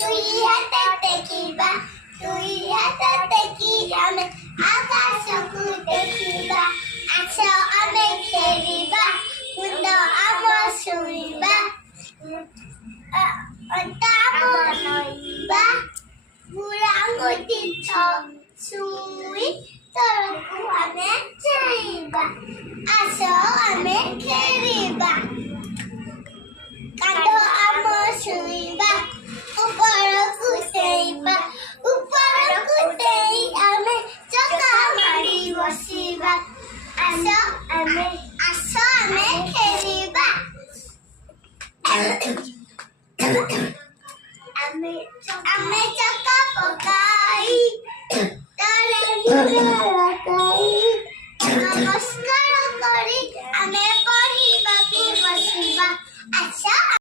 তুই হাতে দেখিবা তুই হাতে দেখি আমি আকাশକୁ ଦେଖିବା ଆସ ଆମେ ଖେଳିବା ମୁଣ୍ଡ ଆମ ଶୋଇବା ଅଣ୍ଟା ଆମ ନଇବା ବୁଢ଼ାଙ୍କୁ ତୀର୍ଥ ଶୁଇ ତଳକୁ ଆମେ ଚାହିଁବା ଆସ ଆମେ ଖେଳିବା କାନ୍ଦ ଆମ ଶୋଇବା ଉପରକୁ ଦେଇ ଆମେ ଚକା ମାଡ଼ି ବସିବା ଆସ ଆମେ ଖେଳିବା ଆମେ